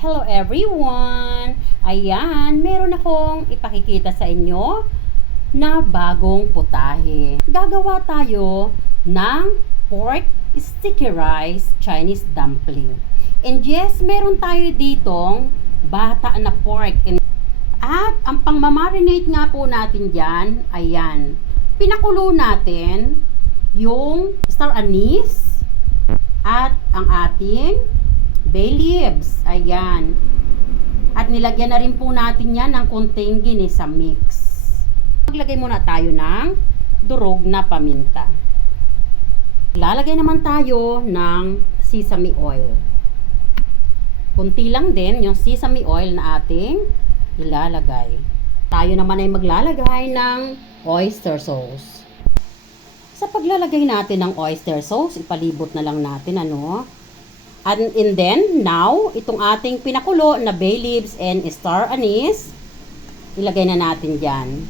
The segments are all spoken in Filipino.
Hello everyone! Ayan, meron akong ipakikita sa inyo na bagong putahe. Gagawa tayo ng pork sticky rice Chinese dumpling. And yes, meron tayo ditong bata na pork. At ang pangmamarinate nga po natin dyan, ayan, pinakulo natin yung star anise at ang ating bay leaves. Ayan. At nilagyan na rin po natin yan ng konting ginisa mix. Maglagay muna tayo ng durog na paminta. Lalagay naman tayo ng sesame oil. Kunti lang din yung sesame oil na ating ilalagay. Tayo naman ay maglalagay ng oyster sauce. Sa paglalagay natin ng oyster sauce, ipalibot na lang natin And then, now, itong ating pinakulo na bay leaves and star anise, ilagay na natin dyan.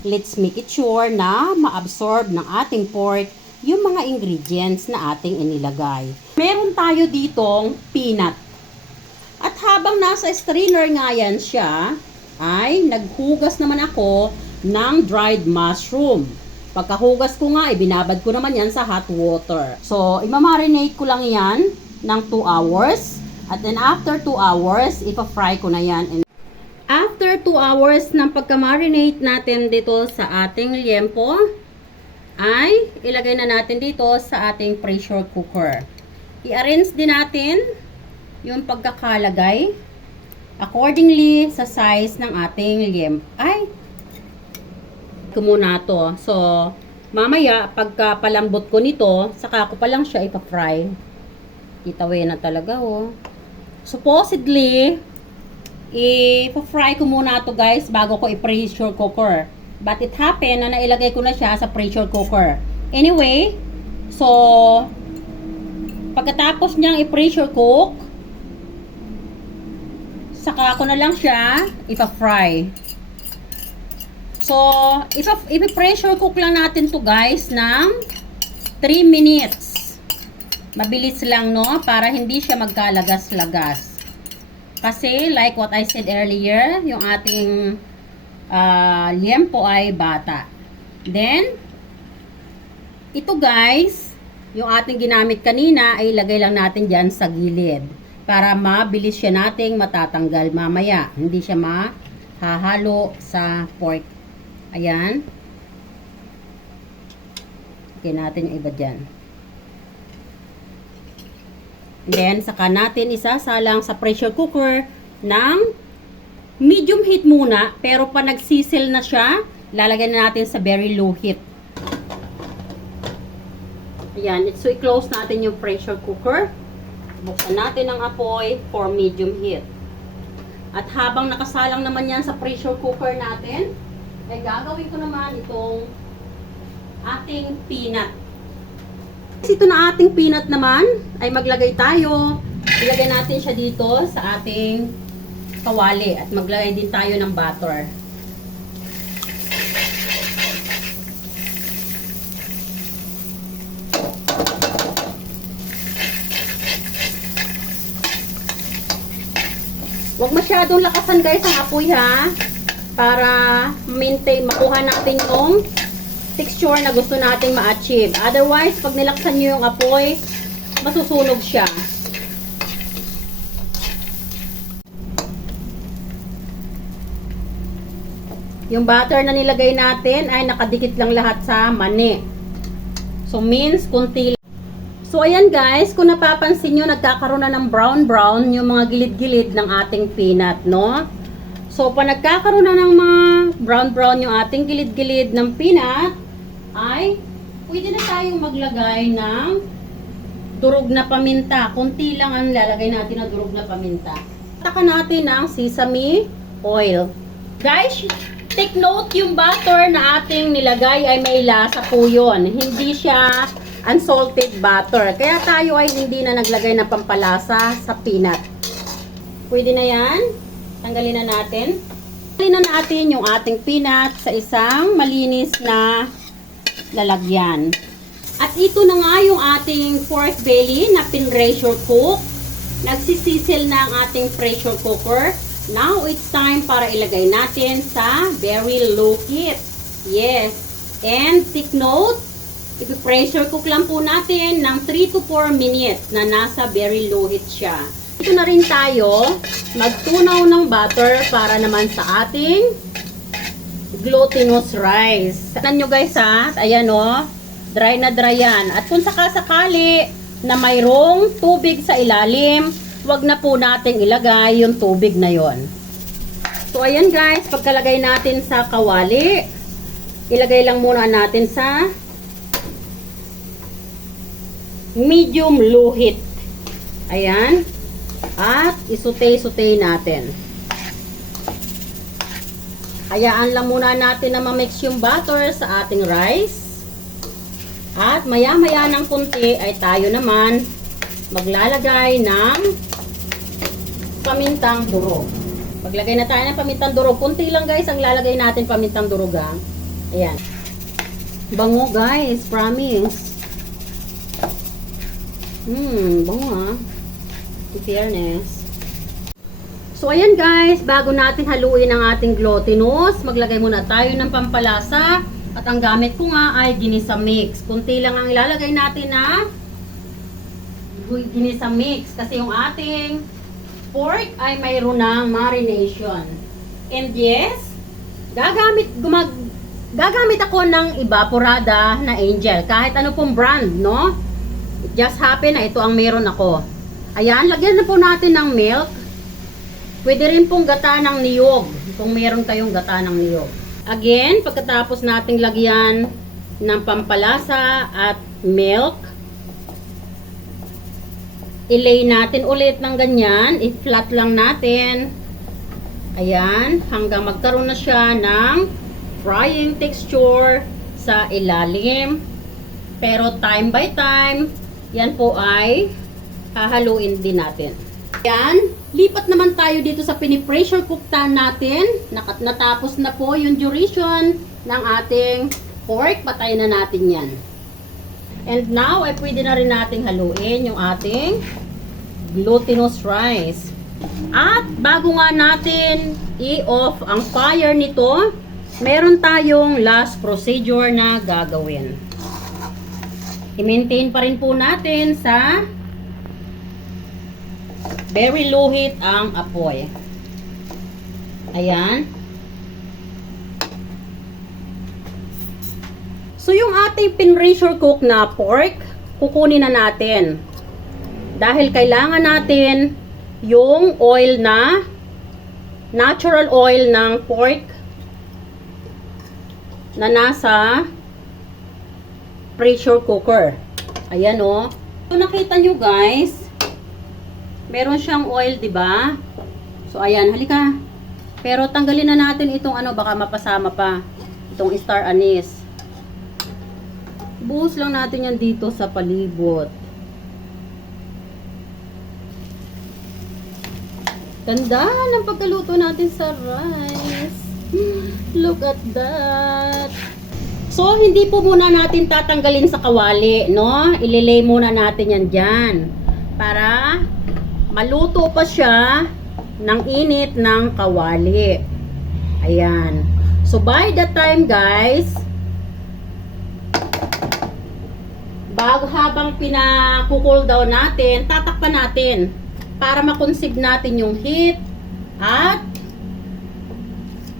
Let's make it sure na ma-absorb ng ating pork yung mga ingredients na ating inilagay. Meron tayo ditong peanut. At habang nasa strainer nga yan siya, ay naghugas naman ako ng dried mushroom. Pagkahugas ko nga, ibinabad ko naman yan sa hot water. So, imamarinate ko lang yan ng 2 hours. At then after 2 hours, ipa-fry ko na yan. And after 2 hours ng pagka-marinate natin dito sa ating liempo, ay ilagay na natin dito sa ating pressure cooker. I-arrange din natin yung pagkakalagay accordingly sa size ng ating liempo. Ko muna to. So, mamaya, pagka palambot ko nito, saka ko pa lang siya ipa-fry. Itawin na talaga, Supposedly, ipa-fry ko muna to guys, bago ko i-pressure cooker. But it happened na nailagay ko na siya sa pressure cooker. Anyway, so, pagkatapos niyang i-pressure cook, saka ko na lang siya ipa-fry. So, ipi-pressure cook lang natin to guys ng 3 minutes. Mabilis lang, no? Para hindi siya magkalagas-lagas. Kasi, like what I said earlier, yung ating liempo ay bata. Then, ito guys, yung ating ginamit kanina ay ilagay lang natin dyan sa gilid. Para mabilis siya nating matatanggal mamaya. Hindi siya mahahalo sa pork. Ayan. Okay natin yung iba dyan. Then, saka natin isasalang sa pressure cooker ng medium heat muna. Pero pa nagsisil na siya, lalagyan na natin sa very low heat. Ayan. So, i-close natin yung pressure cooker. Buksan natin ang apoy for medium heat. At habang nakasalang naman yan sa pressure cooker natin, ay gagawin ko naman itong ating peanut. Ito na ating peanut naman, ay maglagay tayo. Ilagay natin siya dito sa ating kawali at maglagay din tayo ng butter. Huwag masyadong lakasan guys ang apoy ha. Para makuha natin yung texture na gusto nating ma-achieve. Otherwise, pag nilaksan nyo yung apoy, masusunog siya. Yung butter na nilagay natin ay nakadikit lang lahat sa mani. So, means kunti lang. So, ayan guys, kung napapansin nyo, nagkakaroon na ng brown-brown yung mga gilid-gilid ng ating peanut, no? So, pa nagkakaroon na ng mga brown-brown yung ating gilid-gilid ng peanut, ay pwede na tayong maglagay ng durog na paminta. Kunti lang ang lalagay natin na durog na paminta. Taka natin ng sesame oil. Guys, take note yung butter na ating nilagay ay may lasa po yun. Hindi siya unsalted butter. Kaya tayo ay hindi na naglagay ng pampalasa sa peanut. Pwede na yan. Tanggalin na natin. Tanggalin na natin yung ating peanut sa isang malinis na lalagyan. At ito na nga yung ating pork belly na pin-pressure cook. Nagsisisil na ang ating pressure cooker. Now, it's time para ilagay natin sa very low heat. Yes. And take note, i-pressure cook lang po natin ng 3 to 4 minutes na nasa very low heat siya. Ito na rin tayo magtunaw ng butter para naman sa ating glutinous rice. Tignan nyo guys ha. Ayan o. Dry na dry yan. At kung sakasakali na mayroong tubig sa ilalim, wag na po nating ilagay yung tubig na yon. So, ayan guys, pagkalagay natin sa kawali, ilagay lang muna natin sa medium low heat. Ayan. At isutay-sutay natin. Hayaan lang muna natin na ma-mix yung butter sa ating rice. At maya-maya ng kunti ay tayo naman maglalagay ng pamintang durog. Maglagay na tayo ng pamintang durog. Kunti lang guys ang lalagay natin pamintang durog ha. Ayan. Bango guys, promise. Bango ha. In fairness. So ayan guys, bago natin haluin ang ating glutinous, maglagay muna tayo ng pampalasa. At ang gamit ko nga ay ginisa mix. Kunti lang ang ilalagay natin na ginisa mix. Kasi yung ating pork ay mayroon ng marination. And yes, gagamit ako ng evaporada na Angel. Kahit ano pong brand, no? It just happen na ito ang meron ako. Ayan, lagyan na po natin ng milk. Pwede rin pong gata ng niyog. Kung meron kayong gata ng niyog. Again, pagkatapos nating lagyan ng pampalasa at milk, ilay natin ulit ng ganyan. I-flat lang natin. Ayan, hanggang magkaroon na siya ng frying texture sa ilalim. Pero time by time, yan po ay hahaluin din natin. Ayan, lipat naman tayo dito sa pini-pressure cook pan natin. Natapos na po yung duration ng ating pork. Patayin na natin yan. And now, ay pwede na rin nating haluin yung ating glutinous rice. At bago nga natin i-off ang fire nito, meron tayong last procedure na gagawin. I-maintain pa rin po natin sa very low heat ang apoy. Ayan. So, yung ating pin-pressure cook na pork, kukunin na natin. Dahil kailangan natin yung oil na, natural oil ng pork na nasa pressure cooker. Ayan o. So, nakita nyo guys, meron siyang oil, di ba? So, ayan, halika. Pero tanggalin na natin itong ano, baka mapasama pa. Itong star anise. Buhos lang natin yan dito sa palibot. Ganda ng pagkaluto natin sa rice. Look at that. So, hindi po muna natin tatanggalin sa kawali, no? Ililay muna natin yan dyan. Para maluto pa siya ng init ng kawali. Ayan. So, by the time, guys, habang pinakukul down natin, tatakpan natin para makonsig natin yung heat at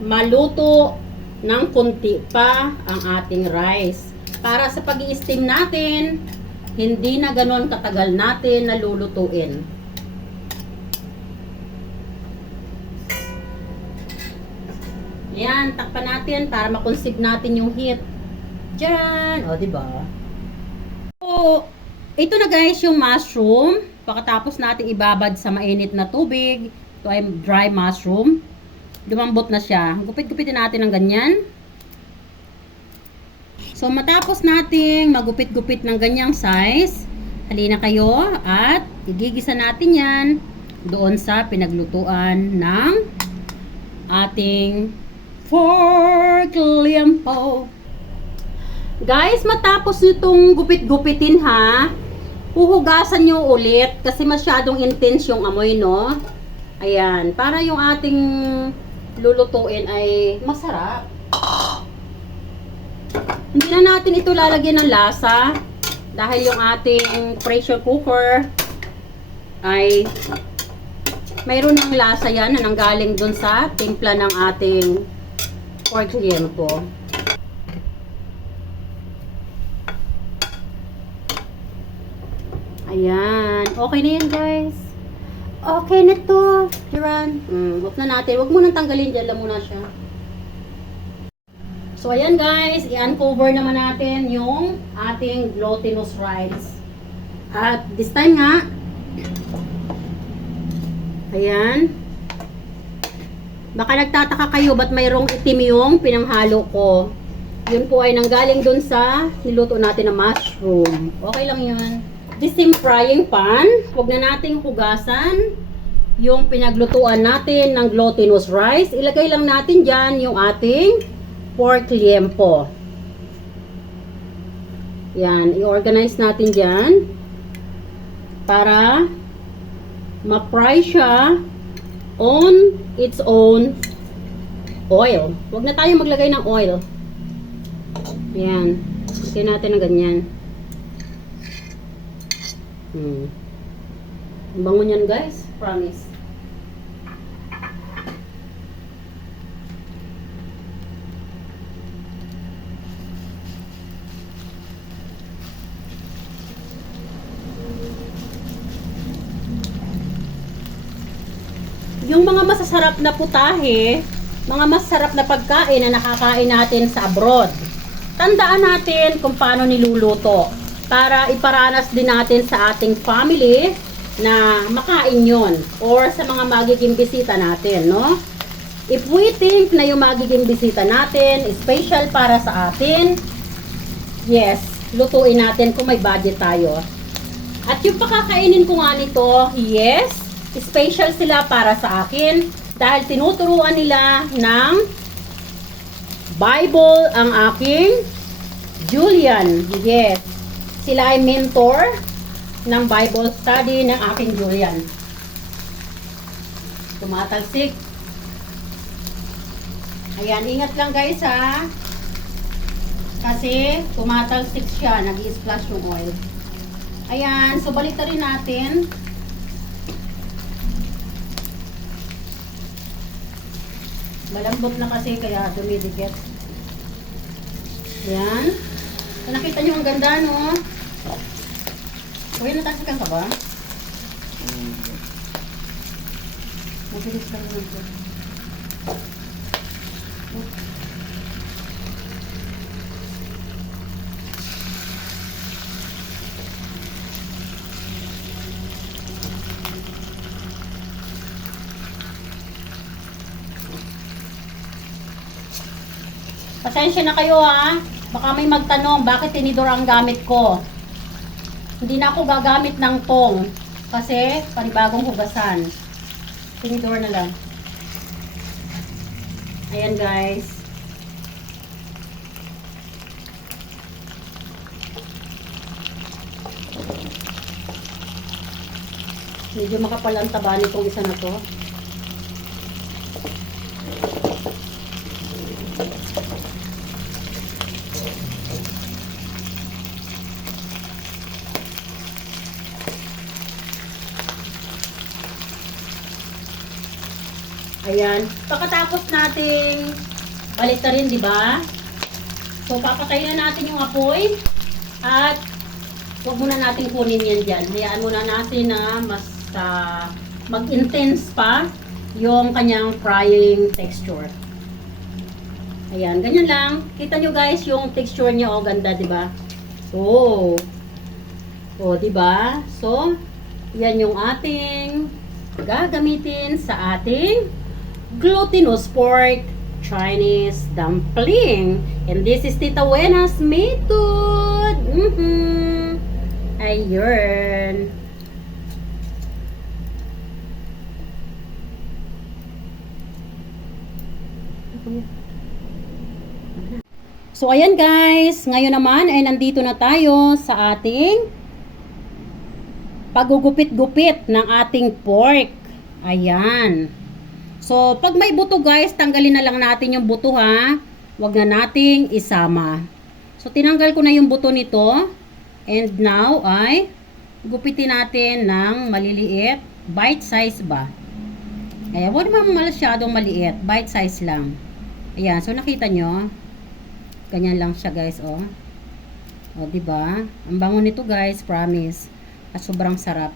maluto ng kunti pa ang ating rice. Para sa pag-i-steam natin, hindi na ganon katagal natin nalulutuin. Ayan, takpan natin para makonsig natin yung heat. Diyan! O, diba? So, ito na guys yung mushroom. Pagkatapos natin ibabad sa mainit na tubig. Ito ay dry mushroom. Lumambot na siya. Gupit-gupitin natin ng ganyan. So, matapos nating magupit-gupit ng ganyang size, halina kayo at igigisa natin yan doon sa pinaglutuan ng ating pork liempo. Guys, matapos nitong gupit-gupitin ha, Huhugasan nyo ulit kasi masyadong intense yung amoy, no? Ayan, para yung ating lulutuin ay masarap. Hindi na natin ito lalagyan ng lasa dahil yung ating pressure cooker ay mayroon ng lasa yan na nanggaling dun sa timpla ng ating pork liempo. Ayan. Okay na yan, guys. Okay na to. Tiran. Huwag na natin. Huwag mo nang tanggalin. Diyan lang muna siya. So, ayan, guys. I-uncover naman natin yung ating glutinous rice. At this time nga, ayan. Baka nagtataka kayo ba't mayroong itim yung pinanghalo ko. Yun po ay nanggaling dun sa niluto natin na mushroom. Okay lang yun. This same frying pan, huwag na nating hugasan yung pinaglutuan natin ng glutinous rice. Ilagay lang natin dyan yung ating pork liempo. Yan, i-organize natin dyan para ma-fry siya on its own oil. Huwag na tayo maglagay ng oil. Yan, lagay natin ng ganyan. Ang bango niyan, guys. Promise. Yung mga masasarap na putahe, mga masarap na pagkain na nakakain natin sa abroad, tandaan natin kung paano niluluto para iparanas din natin sa ating family na makain yon or sa mga magiging bisita natin, no? If we think na yung magiging bisita natin special para sa atin, yes, lutuin natin kung may budget tayo. At yung pakakainin ko nga nito, yes, special sila para sa akin dahil tinuturuan nila ng Bible ang aking Julian. Yes, sila ay mentor ng Bible study ng aking Julian. Tumatalsik. Ayan, ingat lang guys ha. Kasi tumatalsik siya, nag-i-splash yung oil. Ayan, so balik rin natin. Malambot na kasi kaya dumidikit. Ayan. So, nakita nyo ang ganda, no? Kuya, natasikan ka ba? Mabilis ka naman ito. Pasensya na kayo ha. Baka may magtanong bakit tinidor ang gamit ko. Hindi na ako gagamit ng tong kasi panibagong hugasan. Tinidor na lang. Ayan guys. Medyo makapal ang taba nitong isa na to. Ayan. Pagkatapos nating balik na rin, di ba? So, papatayin na natin yung apoy. At, huwag muna natin kunin yan dyan. Hayaan muna natin na mas mag-intense pa yung kanyang frying texture. Ayan. Ganyan lang. Kita nyo guys, yung texture niya, oh, ganda, di ba? So, oh, di ba? So, yan yung ating gagamitin sa ating glutinous pork Chinese dumpling. And this is Tita Wena's method. Ayun. So, ayan guys. Ngayon naman ay nandito na tayo sa ating paggugupit-gupit ng ating pork. Ayan. So, pag may buto guys, tanggalin na lang natin yung buto ha. Huwag na nating isama. So, tinanggal ko na yung buto nito. And now ay gupitin natin ng maliliit. Bite size ba? Ayan, huwag naman masyadong maliit. Bite size lang. Ayan, so nakita nyo. Ganyan lang siya guys, oh. O, diba? Ang bango nito guys, promise. At sobrang sarap.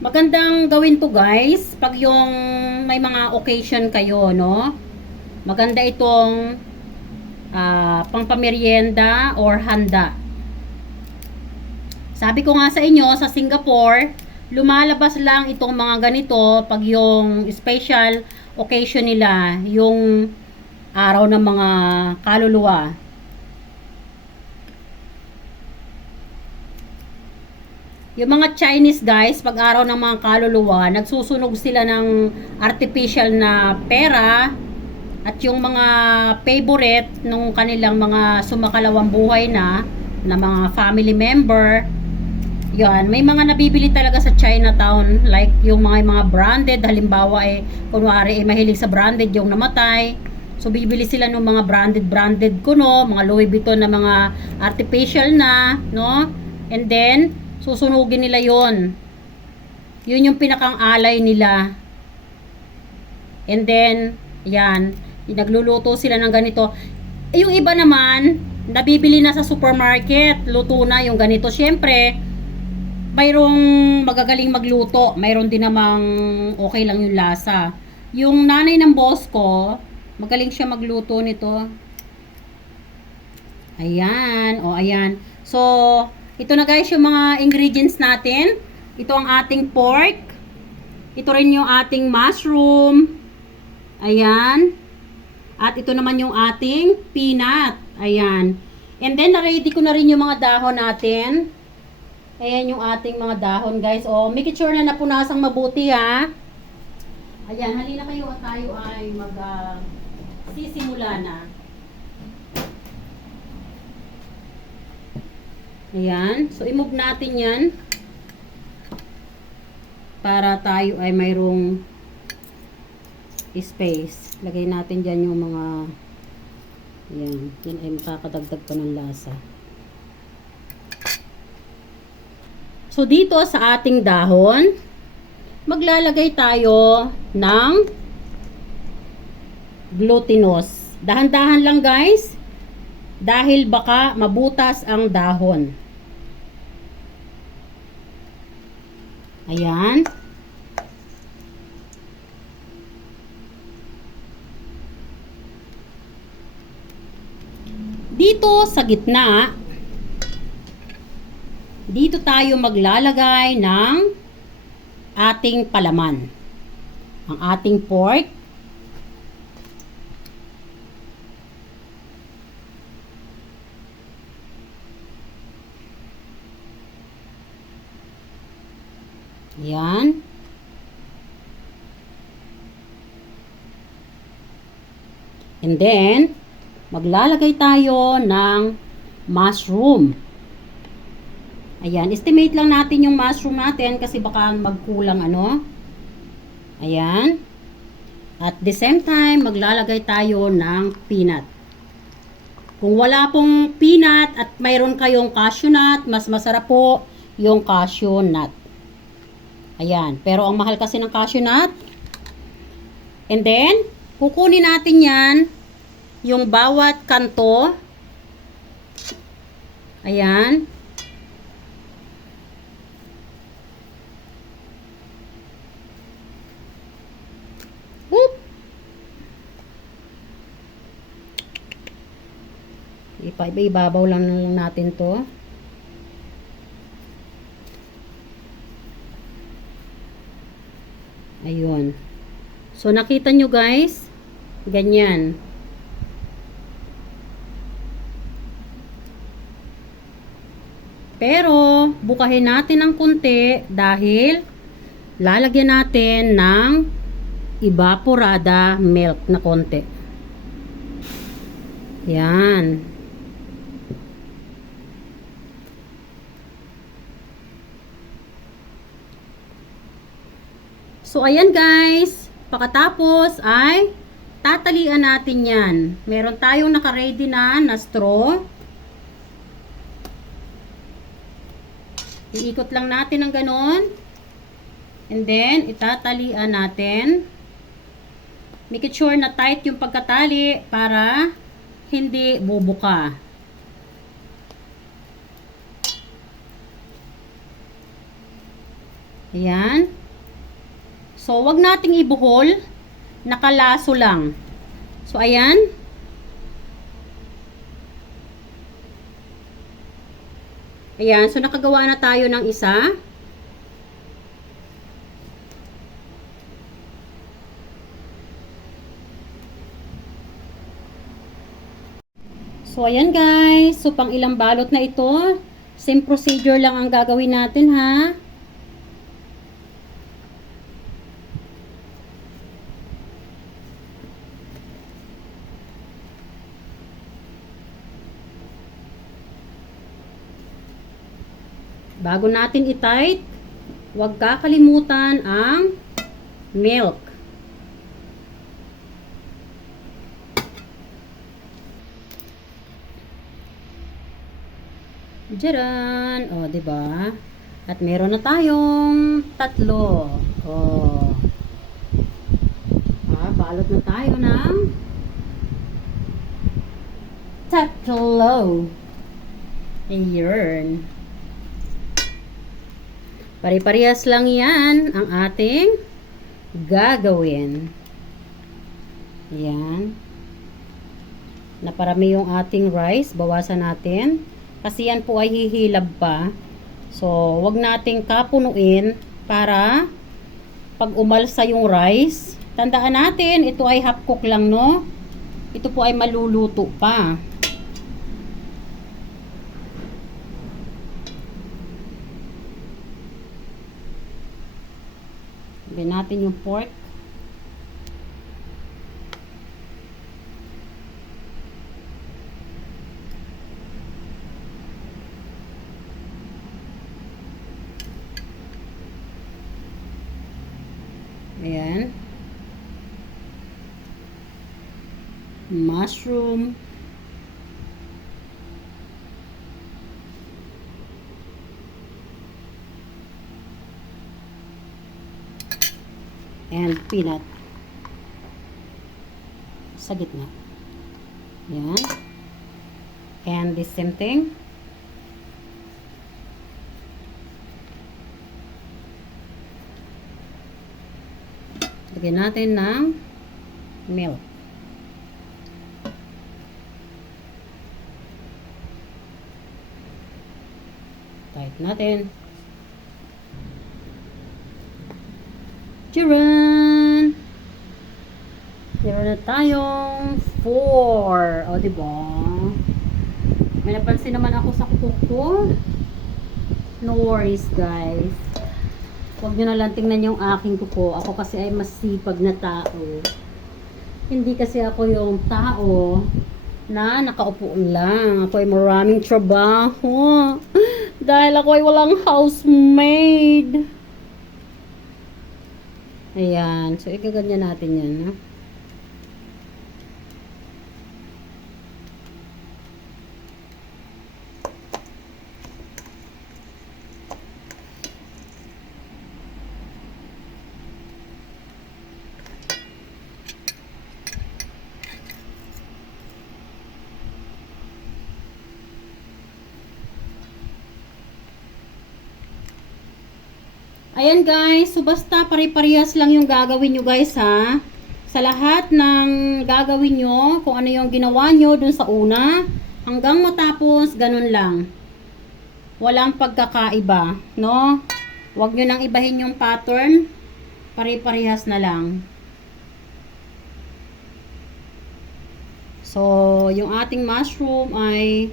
Magandang gawin to guys pag yung may mga occasion kayo, no? Maganda itong pangpamerienda or handa. Sabi ko nga sa inyo, sa Singapore, lumalabas lang itong mga ganito pag yung special occasion nila, yung araw ng mga kaluluwa. Yung mga Chinese guys, pag araw ng mga kaluluwa, nagsusunog sila ng artificial na pera at yung mga favorite nung kanilang mga sumakalawang buhay na mga family member. Yan, may mga nabibili talaga sa Chinatown, like yung mga branded, halimbawa kunwari mahilig sa branded yung namatay. So bibili sila ng mga branded kuno, mga Louis Vuitton na mga artificial na, no? And then susunugin nila yon. Yun yung pinakang alay nila. And then, yan, nagluluto sila ng ganito. Yung iba naman, nabibili na sa supermarket, luto na yung ganito. Siyempre, mayroong magagaling magluto. Mayroon din namang okay lang yung lasa. Yung nanay ng boss ko, magaling siya magluto nito. Ayan, o ayan. So, ito na guys yung mga ingredients natin. Ito ang ating pork. Ito rin yung ating mushroom. Ayan. At ito naman yung ating peanut. Ayan. And then, na-ready ko na rin yung mga dahon natin. Ayan yung ating mga dahon guys. O, make sure na napunasang mabuti ha. Ayan, halina kayo at tayo ay sisimula na. Ayan. So, i-move natin yan. Para tayo ay mayroong space. Lagay natin dyan yung mga ayan. Yan ay makakadagdag pa ng lasa. So, dito sa ating dahon, maglalagay tayo ng glutinous. Dahan-dahan lang guys. Dahil baka mabutas ang dahon. Ayan. Dito sa gitna, dito tayo maglalagay ng ating palaman. Ang ating pork. Yan. And then, maglalagay tayo ng mushroom. Ayan, estimate lang natin yung mushroom natin kasi baka magkulang ano. Ayan. At the same time, maglalagay tayo ng peanut. Kung wala pong peanut at mayroon kayong cashew nut, mas masarap po yung cashew nut. Ayan. Pero ang mahal kasi ng cashew nut. And then, kukunin natin yan, yung bawat kanto. Ayan. Whoop. Paibabaw lang natin to. Ayun. So, nakita nyo guys, ganyan. Pero, bukahin natin ng konti dahil lalagyan natin ng evaporada milk na konti. Yan. So, ayan guys. Pagkatapos ay tatalian natin yan. Meron tayong naka-ready na straw. Iikot lang natin ng ganon. And then, itatalian natin. Make it sure na tight yung pagkatali para hindi bubuka. Ayan. So, wag nating ibuhol. Nakalaso lang. So, ayan. Ayan. So, nakagawa na tayo ng isa. So, ayan guys. So, pang ilang balot na ito. Same procedure lang ang gagawin natin ha. Bago natin i-tight, huwag kakalimutan ang milk. Diyan. O, diba? At meron na tayong tatlo. O. Balot na tayo ng tatlo. Ayun. Pare-parehas lang yan ang ating gagawin. Yan. Naparami yung ating rice. Bawasan natin. Kasi yan po ay hihilab pa. So, wag nating kapunuin para pag umalsa yung rice. Tandaan natin, ito ay half cook lang, no? Ito po ay maluluto pa. Lagyan natin yung pork. Ayan. Mushroom. And peanut. Sa gitna. Ayan. And the same thing. Lagyan natin ng milk. Tight natin. Tcharan! Meron na tayong 4. O, diba? May napansin naman ako sa kuko ko. No worries, guys. Huwag nyo na lang tingnan yung aking kuko. Ako kasi ay masipag na tao. Hindi kasi ako yung tao na nakaupo lang. Ako ay maraming trabaho. Dahil ako ay walang housemaid. Ayan. So, igaganyan natin yan. Ha? Ayan guys, so basta pare-parehas lang yung gagawin nyo guys ha. Sa lahat ng gagawin nyo, kung ano yung ginawa nyo dun sa una, Hanggang matapos, ganun lang. Walang pagkakaiba, no? Huwag nyo nang ibahin yung pattern. Pare-parehas na lang. So, yung ating mushroom ay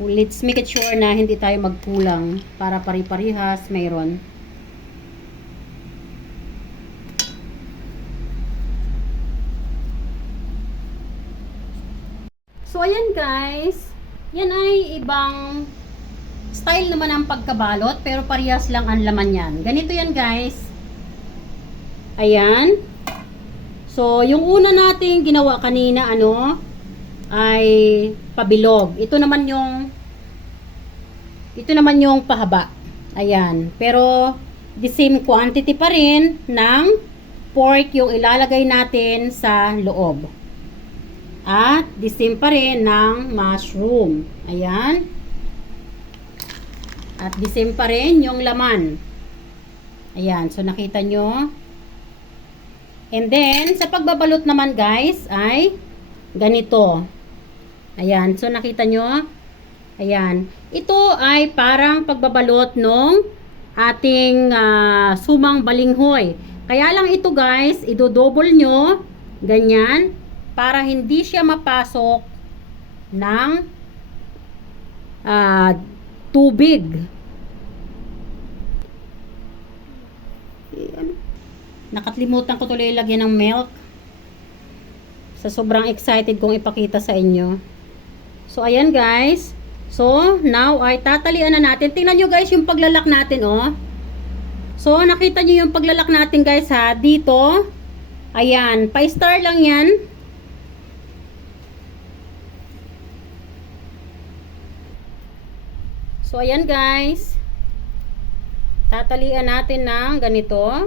let's make it sure na hindi tayo magkulang para pare-parehas mayroon. So, ayan guys. Yan ay ibang style naman ang pagkabalot, pero parehas lang ang laman yan. Ganito yan guys. Ayan. So, yung una nating ginawa kanina, ay pabilog. Ito naman yung pahaba. Ayan. Pero, the same quantity pa rin ng pork yung ilalagay natin sa loob. At the same pa rin ng mushroom. Ayan. At the same pa rin yung laman. Ayan. So, nakita nyo. And then, sa pagbabalot naman guys, ay ganito. Ayan. So, nakita nyo. Ayan. Ito ay parang pagbabalot ng ating sumang balinghoy. Kaya lang ito guys, idodouble nyo. Ganyan. Para hindi siya mapasok ng tubig. Nakatlimutan ko tuloy lagyan ng milk. Sa sobrang excited kong ipakita sa inyo. So, ayan guys. So, now ay tatalian na natin. Tingnan nyo guys yung paglalak natin, oh. So, nakita nyo yung paglalak natin guys ha. Dito. Ayan. Pa-star lang yan. So, ayan guys. Tatalian natin ng ganito.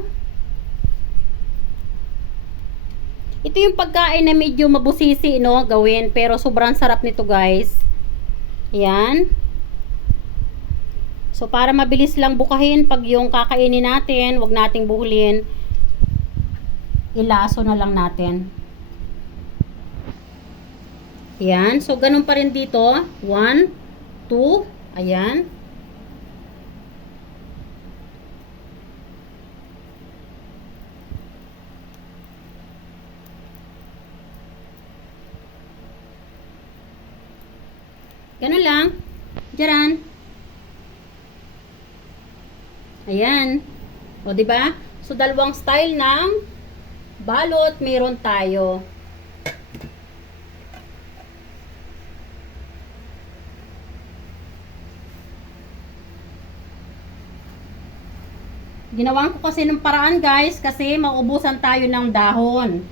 Ito yung pagkain na medyo mabusisi, no, gawin. Pero sobrang sarap nito guys. Ayan. So, para mabilis lang bukahin pag yung kakainin natin, wag nating buhulin. Ilaso na lang natin. Ayan. So, ganun pa rin dito. 1, 2, ayan. Ganun lang. Diyan. Ayan. O, diba? So, dalawang style ng balot meron tayo. Ginawan ko kasi ng paraan guys kasi maubusan tayo ng dahon.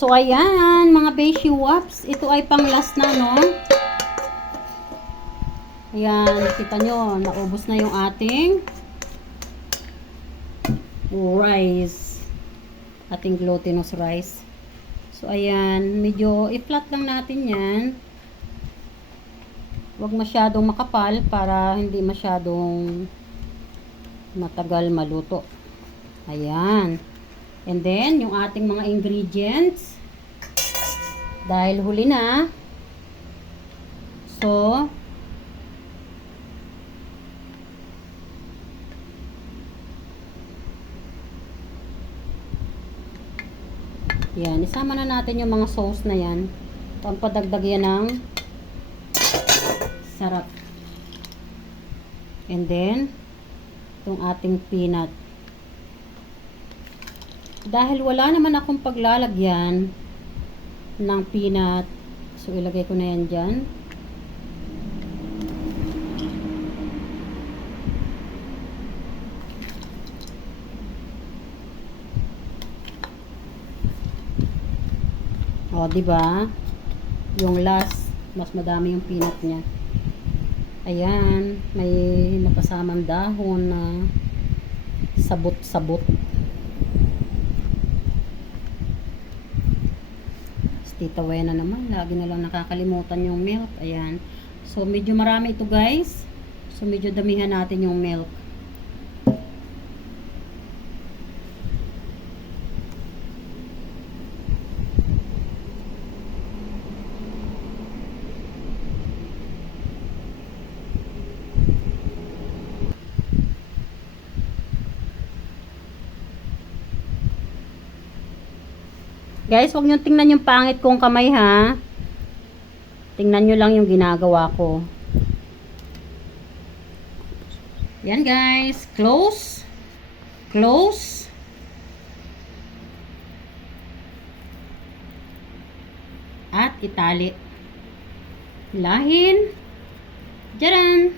So ayan mga beshi wops, ito ay pang last na, no? Ayan, kita nyo, naubos na yung ating rice. Ating glutinous rice. So ayan, medyo i-flat lang natin yan. Huwag masyadong makapal para hindi masyadong matagal maluto. Ayan. And then, yung ating mga ingredients. Dahil huli na. So, yan. Isama na natin yung mga sauce na yan. Pampadagdag yan ng sarap. And then, itong ating peanut. Dahil wala naman akong paglalagyan ng peanut, so ilagay ko na yan dyan. O, diba? Yung last, mas madami yung peanut niya. Ayan, may napasamang dahon na sabot-sabot. Tita Wena naman, lagi na lang nakakalimutan yung milk. Ayan. So, medyo marami ito guys. So, medyo damihan natin yung milk. Guys, huwag nyo tingnan yung pangit kong kamay ha. Tingnan nyo lang yung ginagawa ko. Yan guys. Close. Close. At itali. Hilahin. Diyan.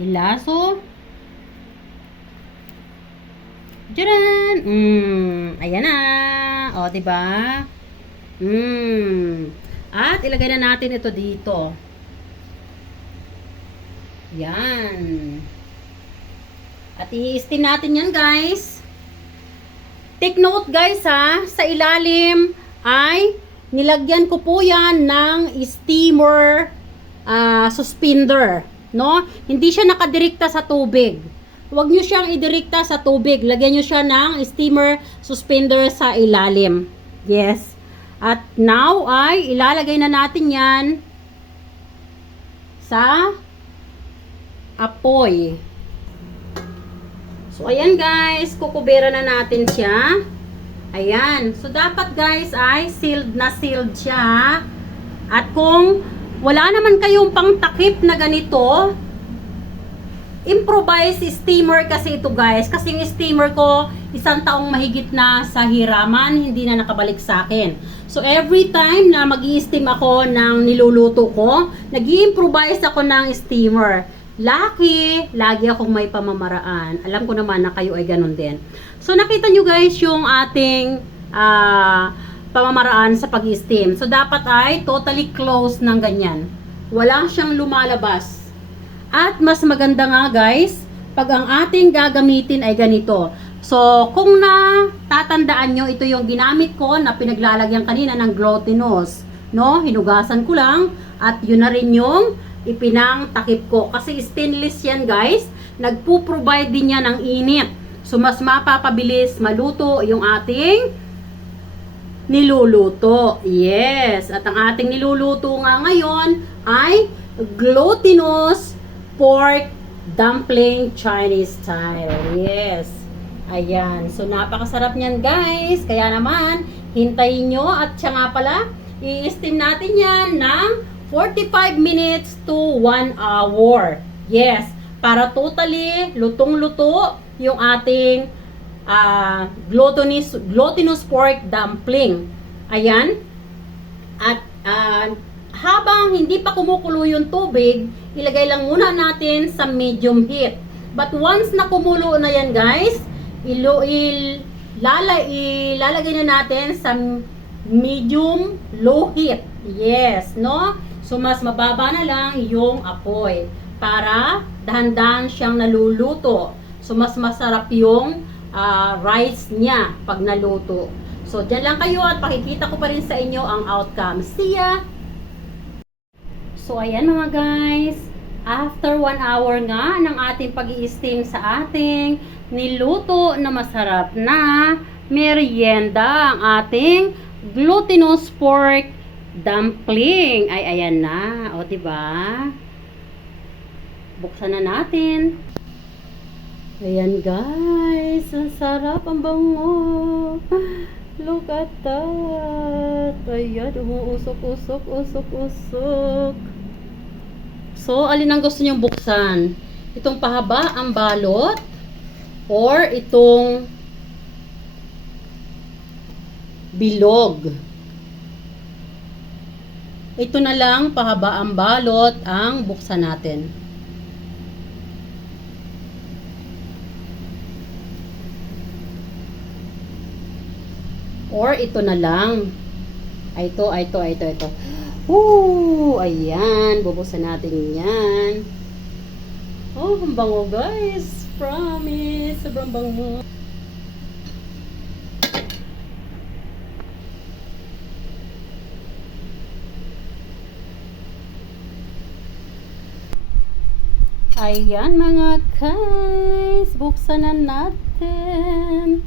Hilaso. Diyan. Ayan na. O, diba? At ilagay na natin ito dito. Yan. At i-steam natin yan guys. Take note guys ha, sa ilalim ay nilagyan ko po yan ng steamer suspender. No? Hindi siya nakadirekta sa tubig. Huwag nyo siyang idirekta sa tubig. Lagyan nyo siya ng steamer suspender sa ilalim. Yes. At now ay ilalagay na natin yan sa apoy. So, ayan guys. Kukubera na natin siya. Ayan. So, dapat guys ay sealed na sealed siya. At kung wala naman kayong pangtakip na ganito, improvise steamer kasi ito guys. Kasi yung steamer ko, 1 taong mahigit na sa hiraman, hindi na nakabalik sa akin. So, every time na mag-i-steam ako ng niluluto ko, nag-i-improvise ako ng steamer. Lucky, lagi akong may pamamaraan. Alam ko naman na kayo ay ganun din. So, nakita nyo guys yung ating pamamaraan sa pag-steam. So, dapat ay totally closed ng ganyan. Wala siyang lumalabas. At mas maganda nga guys, pag ang ating gagamitin ay ganito. So, kung natatandaan nyo, ito yung ginamit ko na pinaglalagyan kanina ng glutinous. No? Hinugasan ko lang. At yun na rin yung ipinang takip ko. Kasi stainless yan guys. Nagpo-provide din yan ng init. So, mas mapapabilis maluto yung ating niluluto. Yes. At ang ating niluluto nga ngayon ay glutinous pork dumpling Chinese style. Yes. Ayan. So, napakasarap niyan guys. Kaya naman, hintayin nyo. At siya nga pala, i-steam natin yan ng 45 minutes to 1 hour. Yes. Para totally lutong-luto yung ating glutinous pork dumpling. Ayan. At habang hindi pa kumukulo yung tubig, ilagay lang muna natin sa medium heat. But once na kumulo na yan guys, ilalagay na natin sa medium low heat. Yes, no? So, mas mababa na lang yung apoy para dahan-dahan siyang naluluto. So, mas masarap yung rice niya pag naluto. So, dyan lang kayo at pakikita ko pa rin sa inyo ang outcome. See ya! So, ayan mga guys. After 1 hour nga ng ating pag-i-steam sa ating niluto na masarap na merienda, ang ating glutinous pork dumpling. Ay, ayan na. O, diba? Buksan na natin. Ayan guys. Ang sarap. Ang bango. Look at that. Ayan. Umuusok-usok. Usok-usok. So, alin ang gusto niyong buksan? Itong pahaba ang balot or itong bilog? Ito na lang, pahaba ang balot ang buksan natin. Or ito na lang. Ito. Ayan. Bubuksan natin yan. Oh, ang bango guys. Promise. Sobrang bango. Ayan mga guys. Buksan na natin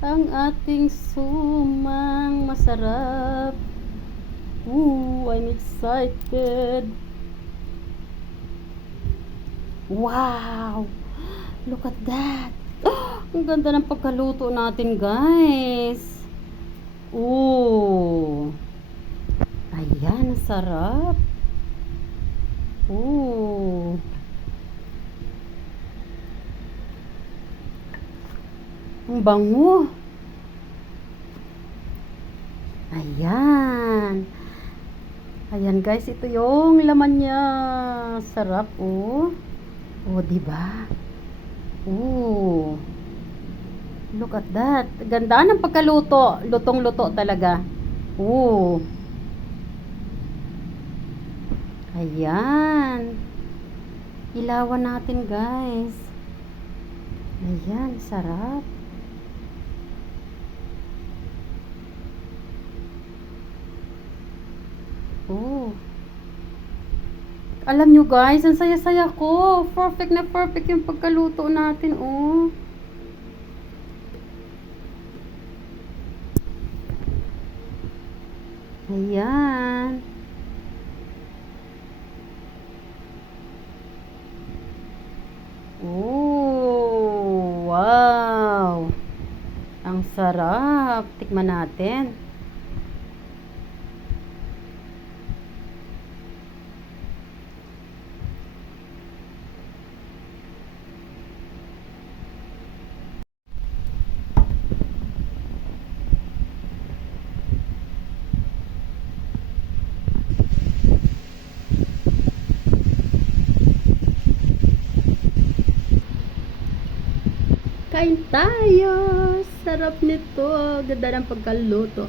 ang ating sumang masarap. I'm excited. Wow! Look at that. Ang ganda ng pagkaluto natin, guys. Ooh. Ayan, ang sarap. Ooh. Ang bango. Ayan. Ayan, guys, ito yung laman niya. Sarap, oh. Oh, di ba? Oh. Look at that. Ganda ng pagkaluto. Lutong-luto talaga. Oh. Ayan. Ilawan natin, guys. Ayan, sarap. Oh. Alam nyo, guys, ang saya-saya ko. Perfect na perfect yung pagkaluto natin, oh. Ayan. Oh, wow. Ang sarap. Tikman natin. Kain tayo. Sarap nito. Ganda ng pagkaluto.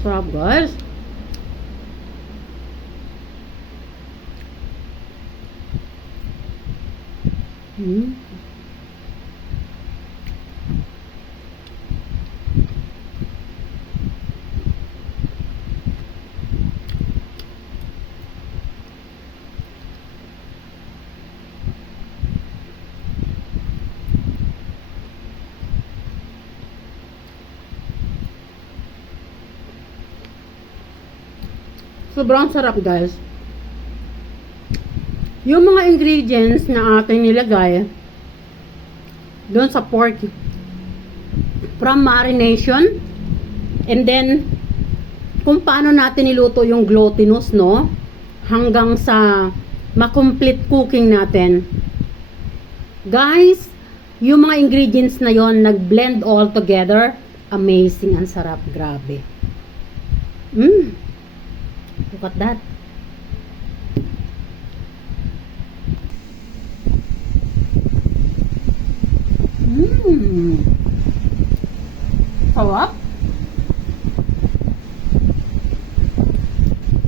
Sarap, guys. Sobrang sarap, guys. Yung mga ingredients na ating nilagay doon sa pork, from marination, and then kung paano natin niluto yung glutinous, no, hanggang sa ma-complete cooking natin, guys, yung mga ingredients na yon nag-blend all together. Amazing, ang sarap, grabe. Look at that. Sarap.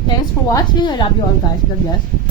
Thanks for watching. I love you all, guys. God bless.